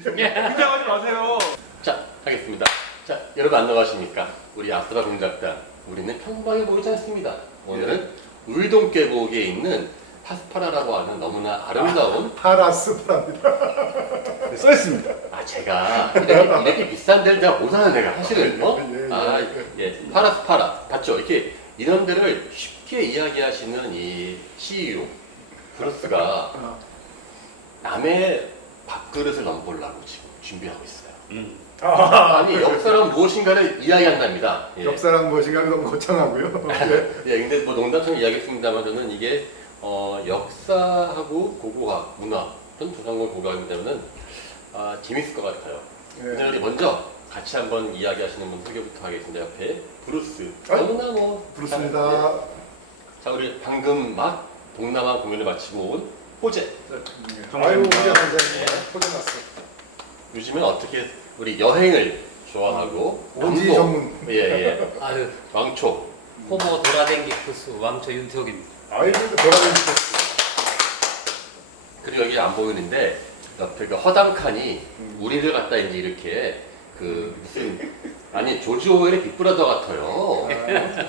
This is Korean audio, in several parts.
긴장하지 마세요. 자, 하겠습니다. 자, 여러분 안녕하십니까? 우리 아스트라 공작단, 우리는 평범하게 보이지 않습니다. 오늘은 울동 계곡에 있는 파스파라라고 하는 너무나 아름다운 파라스파랍니다. 써있습니다. 제가 이렇게 비싼 데를 내가 못 사는 데가 사실은 파라스파라 봤죠? 이렇게 이런 데를 쉽게 이야기하시는 이 CEO 브루스가 남의 밥그릇을 넘보려고 지금 준비하고 있어요. 아니 역사란 무엇인가를 이야기한답니다. 예. 역사란 무엇인가 너무 거창하고요. 예, 근데 뭐 농담처럼 이야기했습니다만 저는 이게 역사하고 고고학, 문화 또는 조상과 고고학이기 때문에 재밌을 것 같아요. 그래서 우리 먼저 같이 한번 이야기하시는 분 소개부터 하겠습니다. 옆에 브루스. 너무나 뭐 부르습니다. 자, 우리 방금 막 동남아 공연을 마치고 온 호재. 아유, 우리 정말 선생님 고생났어. 요즘엔 어떻게 우리 여행을 좋아하고 온지 남도, 전문. 예. 아유, 왕초. 호모 도라댕기 코스 왕초 윤태욱입니다. 아이고, 돌아다니셨어. 그리고 여기 안 보이는데 옆에 그 허당칸이 우리를 갖다 이제 이렇게 그 무슨 조지 오웰의 빅브라더 같아요.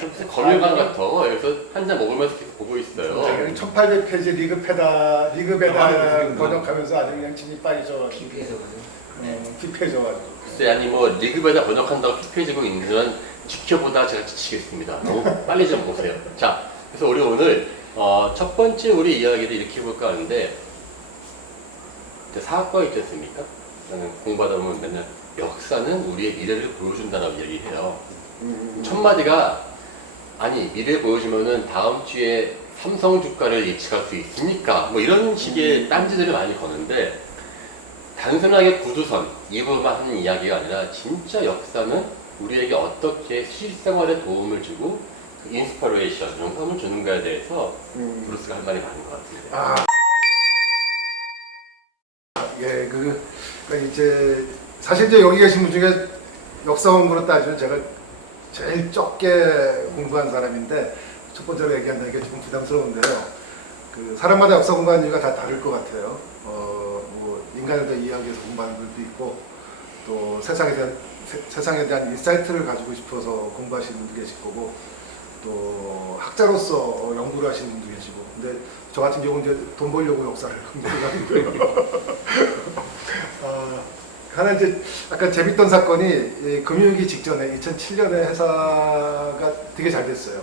무슨 검열관 같아. 그래서 한 잔 먹으면서 계속 보고 있어요. 1800페이지 리그베다 번역하면서 아주 그냥 침이 빠지죠. 딥해져가지고. 글쎄 뭐 리그베다 번역한다고 픽해지고 있는 지켜보다 제가 지치겠습니다. 너무 빨리 좀 보세요. 자, 그래서 우리 오늘 첫 번째 우리 이야기를 이렇게 해볼까 하는데 사학과 있지 않습니까? 나는 공부하다 보면 맨날 역사는 우리의 미래를 보여준다라고 얘기해요. 첫 마디가 미래를 보여주면은 다음 주에 삼성 주가를 예측할 수 있습니까? 뭐 이런 식의 딴지들을 많이 거는데 단순하게 구두선, 이부만 하는 이야기가 아니라 진짜 역사는 우리에게 어떻게 실생활에 도움을 주고 그 인스파레이션, 영감을 주는가에 대해서 브루스가 할 말이 많은 것 같은데. 예, 그러니까 이제 사실 이제 여기 계신 분 중에 역사 공부로 따지면 제가 제일 적게 공부한 사람인데 첫 번째로 얘기한다는 게 좀 부담스러운데요. 그 사람마다 역사 공부하는 이유가 다 다를 것 같아요. 뭐 인간에 대해 이야기해서 공부하는 분도 있고 또 세상에 대한 인사이트를 가지고 싶어서 공부하시는 분도 계실 거고 또 학자로서 연구를 하시는 분도 계시고 근데 저 같은 경우는 이제 돈 벌려고 역사를 공부를 하고요. 하나 이제 약간 재밌던 사건이 금융위기 직전에 2007년에 회사가 되게 잘 됐어요.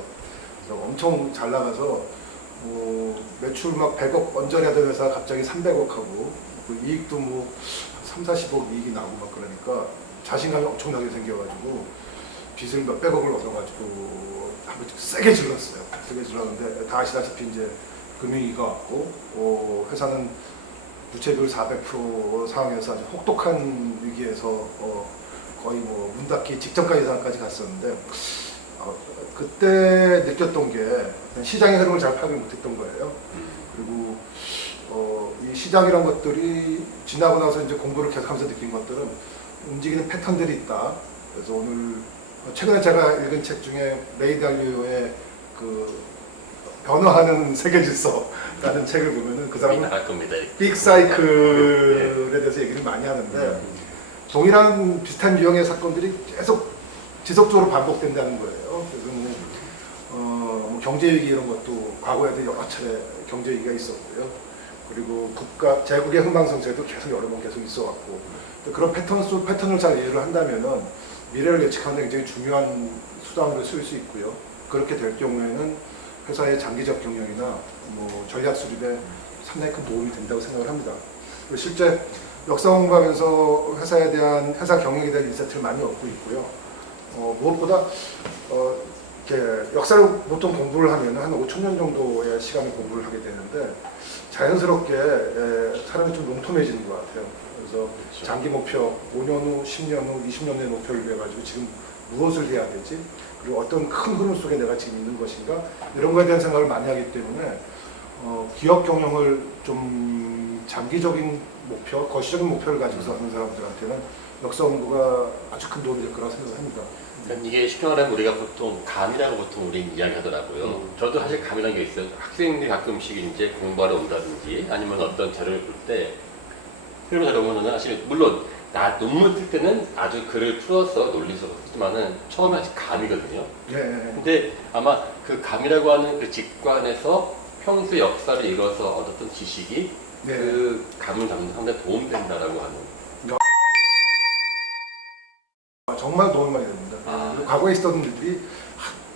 그래서 엄청 잘 나가서 뭐 매출 막 100억 언저리 하던 회사가 갑자기 300억 하고 그 이익도 뭐 3, 40억 이익이 나고 막 그러니까 자신감이 엄청나게 생겨가지고 빚을 몇백억을 얻어가지고 한번 세게 질렀어요. 세게 질렀는데 다 아시다시피 이제 금융위기가 왔고 회사는 부채율 400% 상황에서 아주 혹독한 위기에서 거의 뭐 문 닫기 직전까지 상황까지 갔었는데 그때 느꼈던 게 시장의 흐름을 잘 파악을 못했던 거예요. 그리고 이 시장이란 것들이 지나고 나서 이제 공부를 계속하면서 느낀 것들은 움직이는 패턴들이 있다. 그래서 오늘 최근에 제가 읽은 책 중에 레이 달리오의 그 변화하는 세계 질서라는 책을 보면은 그 사람은 빅 사이클에 대해서 얘기를 많이 하는데 동일한 비슷한 유형의 사건들이 계속 지속적으로 반복된다는 거예요. 그래서 뭐 경제위기 이런 것도 과거에도 여러 차례 경제위기가 있었고요. 그리고 제국의 흥망성쇠도 계속 여러 번 계속 있어왔고 그런 패턴을 잘 이해를 한다면은 미래를 예측하는 데 굉장히 중요한 수단으로 쓰일 수 있고요. 그렇게 될 경우에는 회사의 장기적 경영이나 뭐 전략 수립에 상당히 큰 도움이 된다고 생각을 합니다. 그리고 실제 역사 공부하면서 회사 경영에 대한 인사이트를 많이 얻고 있고요. 무엇보다 이렇게 역사를 보통 공부를 하면 한 5,000년 정도의 시간을 공부를 하게 되는데 자연스럽게 사람이 좀 롱텀해지는 것 같아요. 그래서 장기 목표, 5년 후, 10년 후, 20년 내 목표를 위해가지고 지금 무엇을 해야 되지? 그리고 어떤 큰 흐름 속에 내가 지금 있는 것인가? 이런 거에 대한 생각을 많이 하기 때문에 기업 경영을 좀 장기적인 목표, 거시적인 목표를 가지고서 하는 사람들한테는 역사 공부가 아주 큰 도움이 될 거라고 생각합니다. 그러니까 이게 쉽게 말하면 우리가 보통 감이라고 보통 우리 이야기하더라고요. 저도 사실 감이라는 게 있어요. 학생들이 가끔씩 이제 공부하러 온다든지 아니면 어떤 자료를 볼 때 흐름을 잘 보면은 사실 물론 나 논문 쓸 때는 아주 글을 풀어서 논리적으로 쓰지만은 처음에 아직 감이거든요. 예. 근데 아마 그 감이라고 하는 그 직관에서 평소 역사를 이뤄서 얻었던 지식이 네. 그 감을 잡는 데 상당히 도움된다라고 하는. 정말 도움이 많이 됩니다. 그리고 과거에 있었던 일들이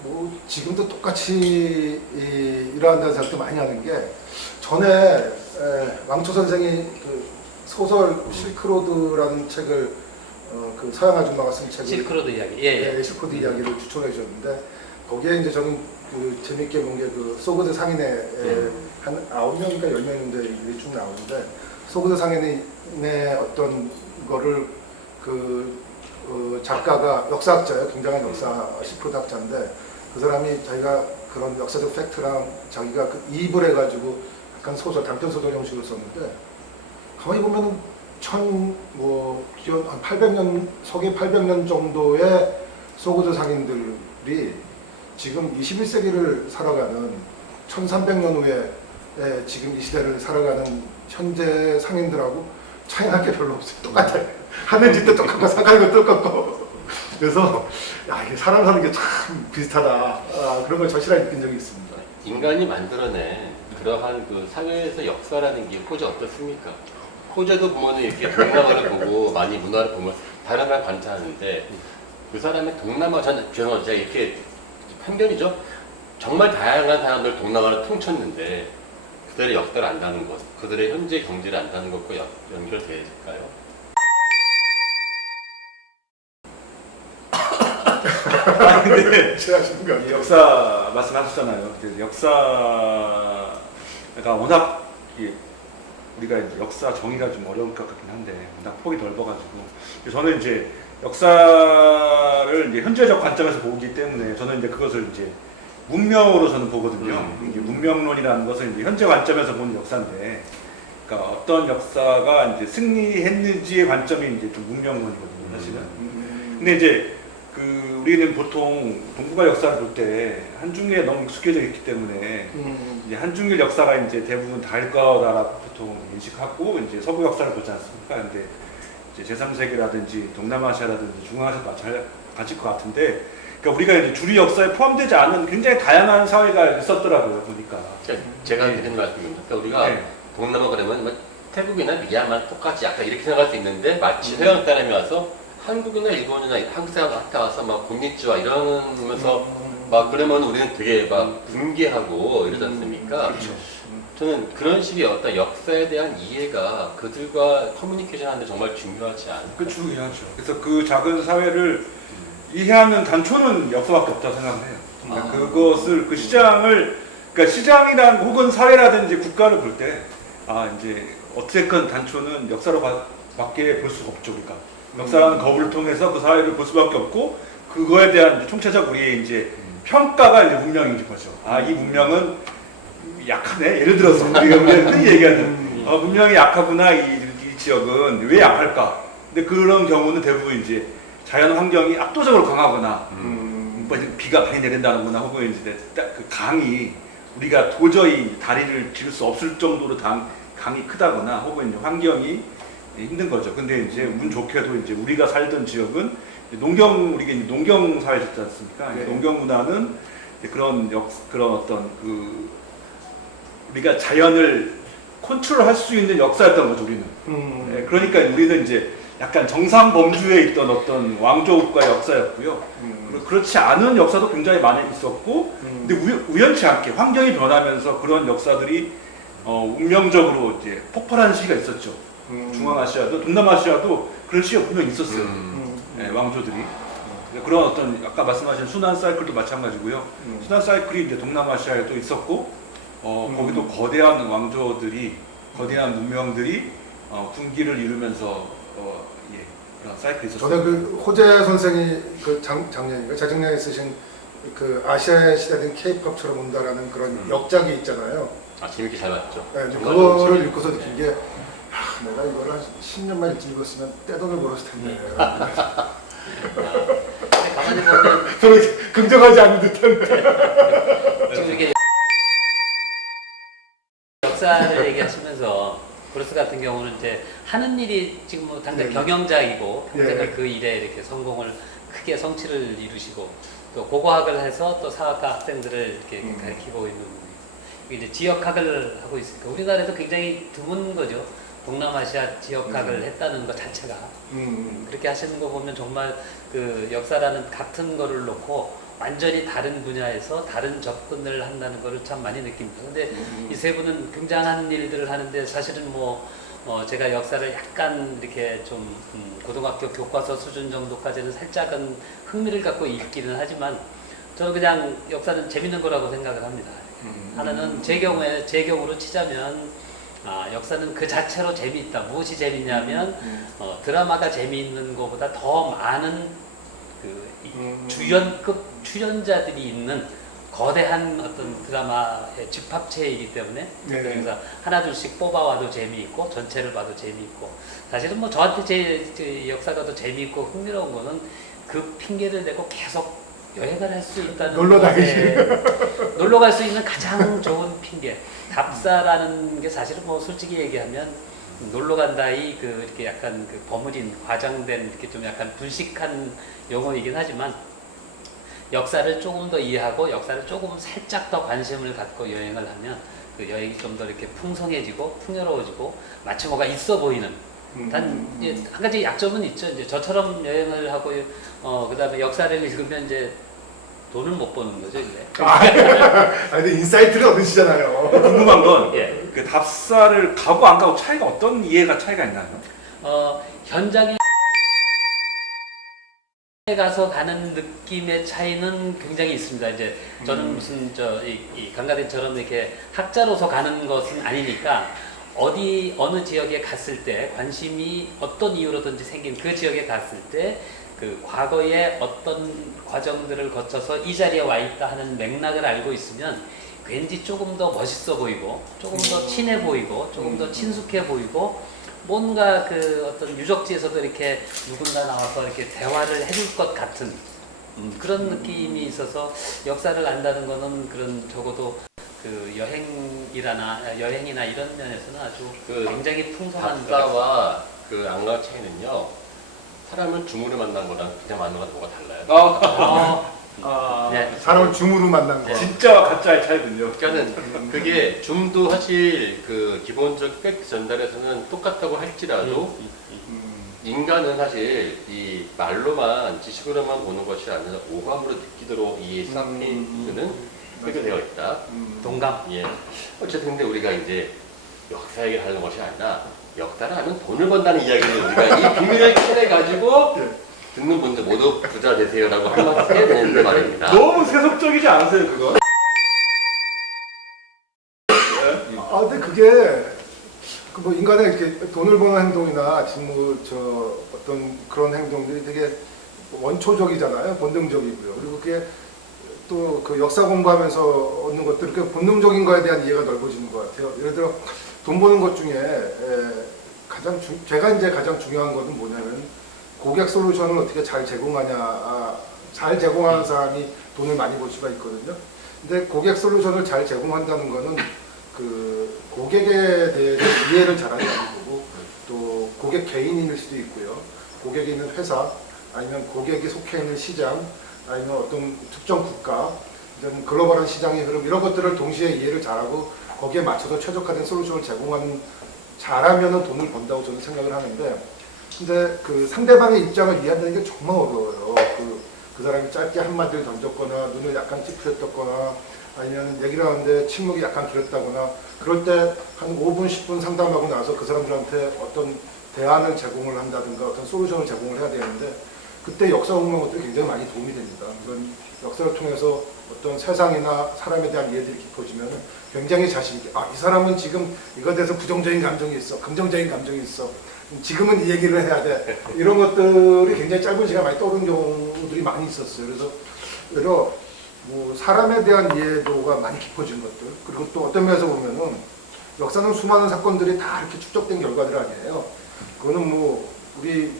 뭐 지금도 똑같이 일어난다는 생각도 많이 하는 게 전에 왕초 선생이 그 소설 실크로드라는 책을 그 서양 아줌마가 쓴 책을 실크로드 이야기. 예. 실크로드 이야기를 추천해 주셨는데 거기에 이제 저는 그 재밌게 본 게 그 소그드 상인의 한 9명인가 10명인데 이게 쭉 나오는데 소그드 상인의 어떤 거를 그 작가가 역사학자예요. 굉장한 역사 실크로드 학자인데 그 사람이 자기가 그런 역사적 팩트랑 자기가 그 이입을 해가지고 약간 소설 단편 소설 형식으로 썼는데 가만히 보면은 기원 한 800년 서기 800년 정도의 소그드 상인들이 지금 21세기를 살아가는 1300년 후에 지금 이 시대를 살아가는 현재 상인들하고 차이 날 게 별로 없어요. 똑같아요. 하는 짓도 똑같고 생각하는 것도 똑같고. 그래서 야 이게 사람 사는 게 참 비슷하다. 그런 걸 절실하게 느낀 적이 있습니다. 인간이 만들어낸 그러한 그 사회에서 역사라는 게 호재 어떻습니까? 호재도 보면은 이렇게 동남아를 보고 많이 문화를 보면 다른 사람 관찰하는데 그 사람의 동남아 저는 죄송합니다. 제가 이렇게 편견이죠. 정말 다양한 사람들 동남아를 통쳤는데 그들의 역사를 안다는 것, 그들의 현재 경제를 안다는 것과 연결될까요? 근데 제가 지금 거 역사 말씀하셨잖아요. 근데 역사가 워낙 우리가 이제 역사 정의가 좀 어려울 것 같긴 한데 워낙 폭이 넓어가지고 저는 이제 역사를 이제 현재적 관점에서 보기 때문에 저는 이제 그것을 이제 문명으로 저는 보거든요. 이게 문명론이라는 것은 이제 현재 관점에서 보는 역사인데, 그러니까 어떤 역사가 이제 승리했는지의 관점이 이제 좀 문명론이거든요, 사실은. 근데 이제 그 우리는 보통 동북아 역사를 볼 때 한중일에 너무 익숙해져 있기 때문에 이제 한중일 역사가 이제 대부분 다일 거다라고 보통 인식하고 이제 서부 역사를 보지 않습니까? 근데 이제 제3세계라든지 동남아시아라든지 중앙아시아도 마찬가지일 것 같은데, 그러니까 우리가 이제 주류 역사에 포함되지 않은 굉장히 다양한 사회가 있었더라고요, 보니까. 제가 드리는 말씀입니다. 그러니까 우리가 네. 동남아 그러면 뭐 태국이나 미얀마 똑같이 약간 이렇게 생각할 수 있는데 마치 서양 사람이 와서 한국이나 일본이나 한국 사람한테 와서 막 곤니치와 이러면서 막 그러면 우리는 되게 막 분개하고 이러지 않습니까? 그렇죠. 저는 그런 식의 어떤 역사에 대한 이해가 그들과 커뮤니케이션 하는데 정말 중요하지 않을까? 그 중요하죠. 그래서 그 작은 사회를 이해하는 단초는 역사밖에 없다고 생각해요. 그러니까 그것을 그 시장을 그러니까 시장이란 혹은 사회라든지 국가를 볼 때 이제 어쨌건 단초는 역사로 밖에 볼 수가 없죠. 그러니까 역사라는 거울을 통해서 그 사회를 볼 수밖에 없고 그거에 대한 이제 총체적 우리의 이제 평가가 이제 문명인 거죠. 이 문명은 약하네. 예를 들어서 우리가 흔히 얘기하는 문명이 약하구나. 이 지역은 왜 약할까? 근데 그런 경우는 대부분 이제 자연 환경이 압도적으로 강하거나 뭐 비가 많이 내린다거나 혹은 이제 그 강이 우리가 도저히 다리를 지을 수 없을 정도로 강이 크다거나 혹은 이제 환경이 힘든 거죠. 근데 이제 운 좋게도 이제 우리가 살던 지역은 우리가 이제 농경 사회였지 않습니까? 네. 농경 문화는 그런 어떤 그 우리가 자연을 컨트롤할 수 있는 역사였던 거죠, 우리는. 그러니까 우리는 이제 약간 정상 범주에 있던 어떤 왕조국가의 역사였고요. 그렇지 않은 역사도 굉장히 많이 있었고, 근데 우연치 않게 환경이 변하면서 그런 역사들이 운명적으로 이제 폭발하는 시기가 있었죠. 중앙아시아도 동남아시아도 그런 시기가 분명히 있었어요. 왕조들이. 그런 어떤 아까 말씀하신 순환 사이클도 마찬가지고요. 순환 사이클이 이제 동남아시아에도 있었고, 거기도 거대한 왕조들이 거대한 문명들이 분기를 이루면서 그런 사이클이 있었어요. 저는 그 호재 선생이 그 작년인가 재작년에 쓰신 그 아시아의 시대는 K-팝처럼 온다라는 그런 역작이 있잖아요. 재밌게 잘 봤죠. 네, 이제 그거를 읽고서 느낀 게 내가 이거를 한 10년만 일찍 읽었으면 떼돈을 벌었을 텐데. 가만히 보면 별로 긍정하지 않은 듯한데. 지금 이렇게 역사를 얘기하시면서 브루스 같은 경우는 이제 하는 일이 지금 뭐 당장 예. 경영자이고 평생을 예. 그 일에 이렇게 성공을 크게 성취를 이루시고 또 고고학을 해서 또 사학과 학생들을 이렇게 가르치고 있는 분이 이제 지역학을 하고 있으니까 우리나라에도 굉장히 드문 거죠. 동남아시아 지역학을 했다는 것 자체가 그렇게 하시는 거 보면 정말 그 역사라는 같은 거를 놓고 완전히 다른 분야에서 다른 접근을 한다는 거를 참 많이 느낍니다. 근데 이 세 분은 굉장한 일들을 하는데 사실은 제가 역사를 약간 이렇게 좀 고등학교 교과서 수준 정도까지는 살짝은 흥미를 갖고 읽기는 하지만 저는 그냥 역사는 재밌는 거라고 생각을 합니다. 하나는 제 경우로 치자면 역사는 그 자체로 재미있다. 무엇이 재밌냐면 드라마가 재미있는 것보다 더 많은 주연급 출연자들이 있는 거대한 어떤 드라마의 집합체이기 때문에 네. 그래서 하나 둘씩 뽑아와도 재미있고 전체를 봐도 재미있고 사실은 저한테 제 역사가 더 재미있고 흥미로운 거는 그 핑계를 대고 계속 여행을 할 수 있다는 놀러 다니시. 놀러 갈 수 있는 가장 좋은 핑계. 답사라는 게 사실은 솔직히 얘기하면 놀러 간다이 이렇게 약간 버무린 과장된 이렇게 좀 약간 불식한 용어이긴 하지만 역사를 조금 더 이해하고 역사를 조금 살짝 더 관심을 갖고 여행을 하면 그 여행이 좀 더 이렇게 풍성해지고 풍요로워지고 마치 뭐가 있어 보이는 단 한 가지 약점은 있죠. 이제 저처럼 여행을 하고 그다음에 역사를 읽으면 이제 돈을 못 버는 거죠, 이제. 근데 인사이트를 얻으시잖아요. 궁금한 건 예. 그 답사를 가고 안 가고 차이가 어떤 차이가 있나요? 현장에 가서 가는 느낌의 차이는 굉장히 있습니다. 이제 저는 무슨 이 강가대처럼 이렇게 학자로서 가는 것은 아니니까 어느 지역에 갔을 때 관심이 어떤 이유로든지 생긴 그 지역에 갔을 때 그 과거에 어떤 과정들을 거쳐서 이 자리에 와 있다 하는 맥락을 알고 있으면 왠지 조금 더 멋있어 보이고 조금 더 친해 보이고 조금 더 친숙해 보이고 뭔가 어떤 유적지에서도 이렇게 누군가 나와서 이렇게 대화를 해줄 것 같은 그런 느낌이 있어서 역사를 안다는 거는 그런 적어도 여행이나 이런 면에서는 아주 굉장히 풍성한 것 같아요. 답사와 안과 차이는요. 사람을 줌으로 만난 거랑 그냥 만난 거랑 뭐가 달라요. 네. 사람을 줌으로 만난 거. 진짜와 가짜의 차이군요. 그러니까는 그게 줌도 사실 기본적 팩트 전달에서는 똑같다고 할지라도 인간은 사실 이 말로만 지식으로만 보는 것이 아니라 오감으로 느끼도록 이 사피엔스는 표기되어 있다. 동감. 예. 어쨌든 근데 우리가 이제 역사 얘기를 하는 것이 아니라 역사를 하면 돈을 번다는 이야기를 우리가 이 비밀을 캐내가지고 듣는 분들 모두 부자 되세요라고 한마디 해야 되는데 말입니다. 너무 세속적이지 않으세요, 그거? 근데 그게 인간의 이렇게 돈을 버는 행동이나 지금 어떤 그런 행동들이 되게 원초적이잖아요. 본능적이고요. 그리고 그게 또 역사 공부하면서 얻는 것들, 그 본능적인 거에 대한 이해가 넓어지는 것 같아요. 예를 들어 돈 버는 것 중에 제가 이제 가장 중요한 것은 뭐냐면 고객 솔루션을 어떻게 잘 제공하냐, 잘 제공하는 사람이 돈을 많이 벌 수가 있거든요. 근데 고객 솔루션을 잘 제공한다는 거는 고객에 대해서 이해를 잘하는 거고 또 고객 개인일 수도 있고요. 고객이 있는 회사 아니면 고객이 속해 있는 시장 아니면 어떤 특정 국가 이런 글로벌한 시장의 흐름 이런 것들을 동시에 이해를 잘하고 거기에 맞춰서 최적화된 솔루션을 잘하면은 돈을 번다고 저는 생각을 하는데 근데 상대방의 입장을 이해한다는 게 정말 어려워요. 그 사람이 짧게 한마디를 던졌거나 눈을 약간 찌푸렸거나 아니면 얘기를 하는데 침묵이 약간 길었다거나 그럴 때 한 5분, 10분 상담하고 나서 그 사람들한테 어떤 대안을 제공을 한다든가 어떤 솔루션을 제공을 해야 되는데 그때 역사 공부한 것들이 굉장히 많이 도움이 됩니다. 이건 역사를 통해서 어떤 세상이나 사람에 대한 이해들이 깊어지면 굉장히 자신 있게 이 사람은 지금 이거에 대해서 부정적인 감정이 있어, 긍정적인 감정이 있어. 지금은 이 얘기를 해야 돼. 이런 것들이 굉장히 짧은 시간 많이 떠오르는 경우들이 많이 있었어요. 그래서 오히려 사람에 대한 이해도가 많이 깊어진 것들 그리고 또 어떤 면에서 보면은 역사는 수많은 사건들이 다 이렇게 축적된 결과들 아니에요. 그거는 우리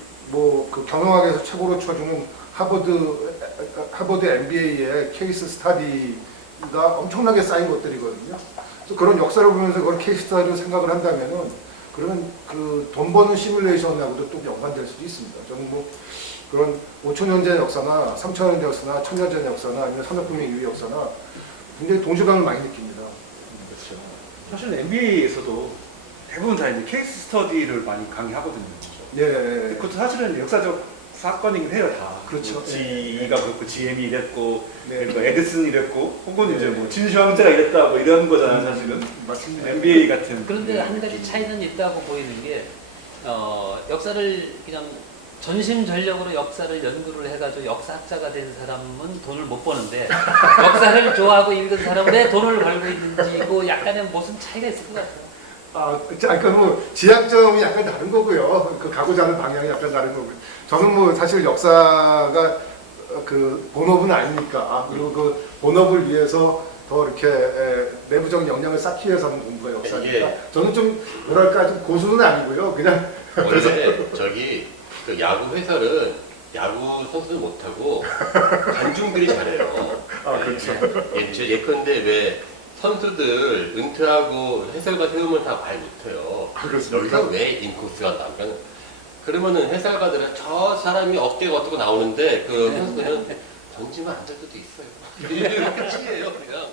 경영학에서 최고로 쳐주는 하버드 MBA의 케이스 스타디가 엄청나게 쌓인 것들이거든요. 그래서 그런 역사를 보면서 그걸 케이스 스타디로 생각을 한다면은 그러면 그 돈 버는 시뮬레이션하고도 또 연관될 수도 있습니다. 저는 뭐 그런 5,000년 전 역사나 3,000년 전 역사나 1,000년 전 역사나 아니면 산업革命 이후 역사나 굉장히 동질감을 많이 느낍니다. 그렇죠. 사실 MBA에서도 대부분 다 이제 케이스 스터디를 많이 강의하거든요. 예, 그것도 사실은 역사적 사건이긴 해요, 다. 그렇죠. 뭐 G가 그렇고 GM이 이랬고, 네. 뭐 에디슨이 이랬고, 혹은 네. 이제 뭐 진주 형제가 이랬다 뭐 이런 거잖아요, 사실은. 맞습니다. MBA 같은. 그런데 한 가지 차이는 있다고 보이는 게 역사를 그냥 전심전력으로 역사를 연구를 해가지고 역사학자가 된 사람은 돈을 못 버는데 역사를 좋아하고 읽은 사람은 왜 돈을 벌고 있는지 그 약간의 무슨 차이가 있을 것 같아요. 그러니까 뭐 지향점이 약간 다른 거고요. 그 가고자 하는 방향이 약간 다른 거고요. 저는 뭐 사실 역사가 그 본업은 아니니까 그리고 그 본업을 위해서 더 이렇게 내부적 역량을 쌓기 위해서 하는 공부가 역사니까 이게- 저는 좀 뭐랄까 좀 고수는 아니고요. 그냥 원래 저기 그 야구 해설은 야구 선수는 못하고 관중들이 잘해요. 그렇죠. 예컨대 왜 선수들 은퇴하고 해설가 세우면 다 말 못해요. 그렇습니까? 여기서 왜 인코스가 나올까? 그러면은 해설가들은 저 사람이 어깨가 어떻게 나오는데 그 선수는 던지면 안 될 수도 있어요. 이렇게 치예요 그냥.